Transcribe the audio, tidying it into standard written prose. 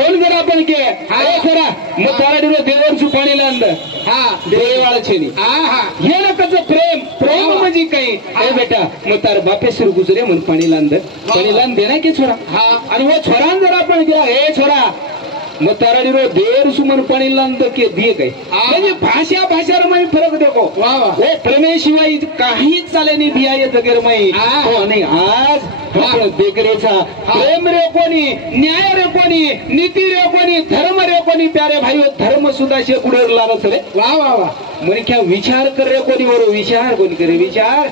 बोल जरा आपण के जरा मग तारा देवर पाणी लांद हा देवाळ छेनी हे ना कसं प्रेम प्रेम म्हणजे काही हे बेटा मग तार बापे सुरू गुजरे म्हणून पाणी लांद दे ना की छोरा आणि वो छोरान जर आपण गेला हे छोरा मग तारा देवर सुमन पाणी लांद के दिए काही म्हणजे भाषा भाषावर मी फरक देखो हे प्रेमेशिवाय काहीच चाले नाही बिया जगेर माई नाही आज बेकरेचा प्रेम रे कोणी न्याय रे कोणी नीती रे कोणी धर्म रे कोणी प्यारे भाई धर्म सुद्धा शेकुडर लागत रे वा वा वा म्हणे क्या विचार कर रे कोणी बरो विचार कोणी करे विचार